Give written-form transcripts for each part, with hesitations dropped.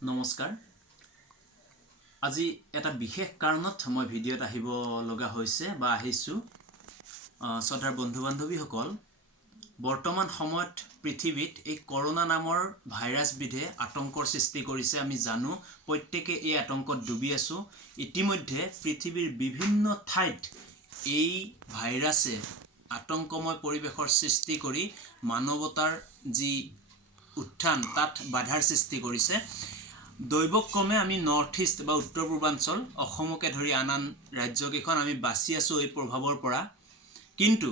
নমস্কাৰ আজি এটা বিশেষ কাৰণত মই ভিডিঅ'ত আহিব লগা হৈছে বা আহিছো শ্ৰদ্ধাৰ বন্ধু বান্ধৱীসকল বৰ্তমান সময়ত পৃথিৱীত এই কৰোনা নামৰ ভাইৰাছ বিধে আতংকৰ সৃষ্টি কৰিছে আমি জানো প্ৰত্যেককে এই আতংকত ডুবি আছো ইতিমধ্যে পৃথিৱীৰ বিভিন্ন ঠাইত এই ভাইৰাছে আতংকময় পৰিৱেশৰ সৃষ্টি কৰি মানৱতাৰ যি উত্থান তাত বাধাৰ সৃষ্টি কৰিছে দৈৱক্ৰমে আমি নৰ্থ ইষ্ট বা উত্তৰ পূৰ্বাঞ্চল অসমকে ধৰি আন ৰাজ্যকেইখন আমি বাছি আছো এই প্ৰভাৱৰ পৰা কিন্তু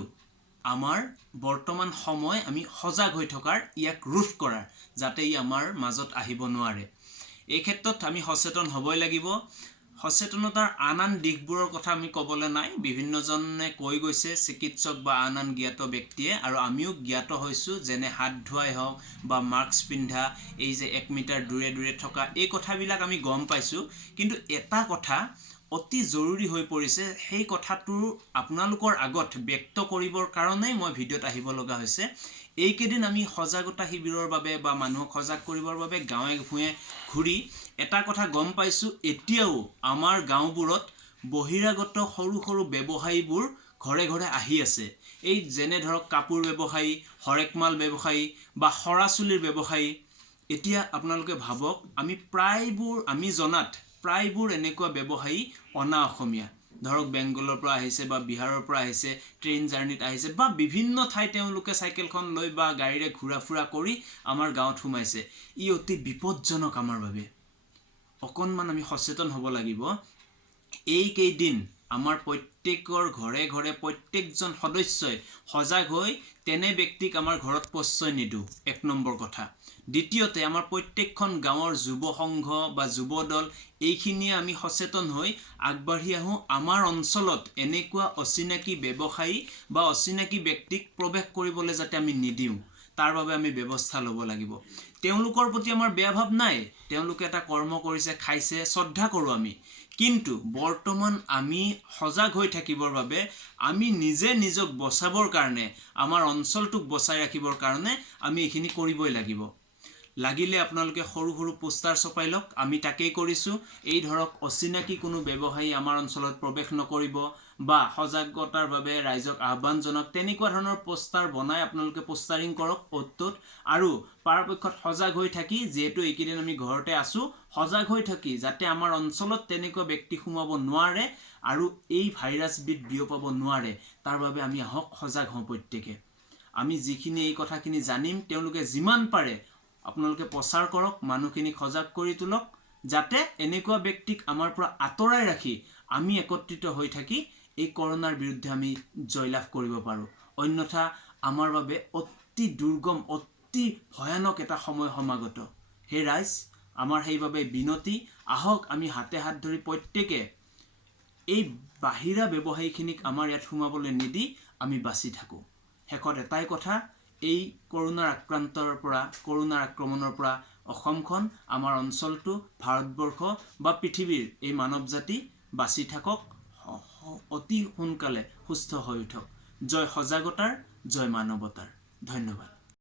আমাৰ বৰ্তমান সময় আমি সজাগ হৈ থকাৰ ইয়াক ৰোধ কৰাৰ যাতে ই আমাৰ মাজত আহিব নোৱাৰে এই ক্ষেত্ৰত আমি সচেতন হ'বই লাগিব সচেতনতাৰ আন দিশবোৰৰ কথা আমি ক'বলৈ নাই বিভিন্নজনে কৈ গৈছে চিকিৎসক বা আন জ্ঞাত ব্যক্তিয়ে আৰু আমিও জ্ঞাত হৈছো যেনে হাত ধোৱাই হওক বা মাস্ক পিন্ধা এই যে 1 মিটাৰ দূৰে দূৰে থকা এই কথাবিলাক আমি গম পাইছো কিন্তু এটা কথা অতি জৰুৰী হৈ পৰিছে সেই কথাটো আপোনালোকৰ আগত ব্যক্ত কৰিবৰ কাৰণে মই ভিডিঅ'ত আহিব লগা হৈছে এই কেদিন আমি সজাগতা শিবিৰৰ বাবে বা মানুহক সজাগ কৰিবৰ বাবে গাঁৱে ভূঞে ঘুৰি এটা কথা গম পাইছো এতিয়াও আমাৰ গাঁওবোৰত বহিৰাগত সৰু সৰু ব্যৱসায়ীবোৰ ঘৰে ঘৰে আহি আছে এই যেনে ধৰক কাপোৰ ব্যৱসায়ী হৰেকমাল ব্যৱসায়ী বা হৰাচুলিৰ ব্যৱসায়ী এতিয়া আপোনালোকে ভাবক আমি জনাত প্ৰায়বোৰ এনেকুৱা ব্যৱসায়ী অনা অসমীয়া ধৰক বেংগলৰ পৰা আহিছে বা বিহাৰৰ পৰা আহিছে ট্ৰেইন জাৰ্নিত আহিছে বা বিভিন্ন ঠাই তেওঁলোকে সাইকেলখন লৈ বা গাড়ীৰে ঘুৰা ফুৰা কৰি আমাৰ গাঁৱত সোমাইছে ই অতি বিপদজনক আমাৰ বাবে অকনমান আমি সচেতন হ'ব লাগিব এই কেইদিন আমাৰ প্ৰত্যেকৰ ঘৰে ঘৰে প্ৰত্যেকজন সদস্যই সজাগ হৈ তেনে ব্যক্তিক আমাৰ ঘৰত প্ৰশ্ৰয় নিদু এক নম্বৰ কথা দ্বিতীয়তে আমাৰ প্ৰত্যেকখন গাঁৱৰ যুৱ সংঘ বা যুৱ দল এইখিনিয়ে আমি সচেতন হৈ আগবাঢ়ি আহো আমাৰ অঞ্চলত এনেকুৱা অচিনাকি ব্যৱসায়ী বা অচিনাকি ব্যক্তিক প্ৰৱেশ কৰিবলৈ যাতে আমি নিদিও তাৰ বাবে আমি ব্যৱস্থা ল'ব লাগিব তেওঁলোকৰ প্ৰতি আমাৰ বেয়া ভাৱ নাই তেওঁলোকে এটা কৰ্ম কৰিছে খাইছে শ্ৰদ্ধা কৰো আমি কিন্তু বৰ্তমান আমি সজাগ হৈ থাকিবৰ বাবে আমি নিজে নিজক বচাবৰ কাৰণে আমাৰ অঞ্চলটোক বচাই ৰাখিবৰ কাৰণে আমি এখিনি কৰিবই লাগিব লাগিলে আপোনালোকে সৰু সৰু পোষ্টাৰ ছপাই লওক আমি তাকেই কৰিছো এই ধৰক অচিনাকি কোনো ব্যৱসায়ী আমাৰ অঞ্চলত প্ৰৱেশ নকৰিব বা সজাগতাৰ বাবে ৰাইজক আহ্বানজনক তেনেকুৱা ধৰণৰ পোষ্টাৰ বনাই আপোনালোকে পোষ্টাৰিং কৰক অতত আৰু পৰাপক্ষত সজাগ হৈ থাকি যেহেতু এইকেদিন আমি ঘৰতে আছো সজাগ হৈ থাকি যাতে আমাৰ অঞ্চলত তেনেকুৱা ব্যক্তি সোমাব নোৱাৰে আৰু এই ভাইৰাছ বিধ বিয়পাব নোৱাৰে তাৰ বাবে আমি হক সজাগ হওঁ প্ৰত্যেকে আমি যিখিনি এই কথাখিনি জানিম তেওঁলোকে যিমান পাৰে আপোনালোকে প্ৰচাৰ কৰক মানুহখিনিক সজাগ কৰি তুলক যাতে এনেকুৱা ব্যক্তিক আমাৰ পৰা আতৰাই ৰাখি আমি একত্ৰিত হৈ থাকি এই কৰোনাৰ বিৰুদ্ধে আমি জয়লাভ কৰিব পাৰো অন্যথা আমাৰ বাবে অতি দুৰ্গম অতি ভয়ানক এটা সময় সমাগত হে ৰাইজ আমাৰ সেইভাবে বিনতি আহক আমি হাতে হাত ধৰি প্ৰত্যেকে এই বাহিৰা ব্যৱসায়ীখিনিক আমাৰ ইয়াত সোমাবলৈ নিদি আমি বাছি থাকো হেকত এটাই কথা এই কৰোনাৰ আক্ৰমণৰ পৰা অসমখন আমাৰ অঞ্চলটো ভাৰতবৰ্ষ বা পৃথিৱীৰ এই মানৱ জাতি বাছি থাকক অতি সোনকালে সুস্থ হৈ উঠক জয় সজাগতাৰ জয় মানৱতাৰ ধন্যবাদ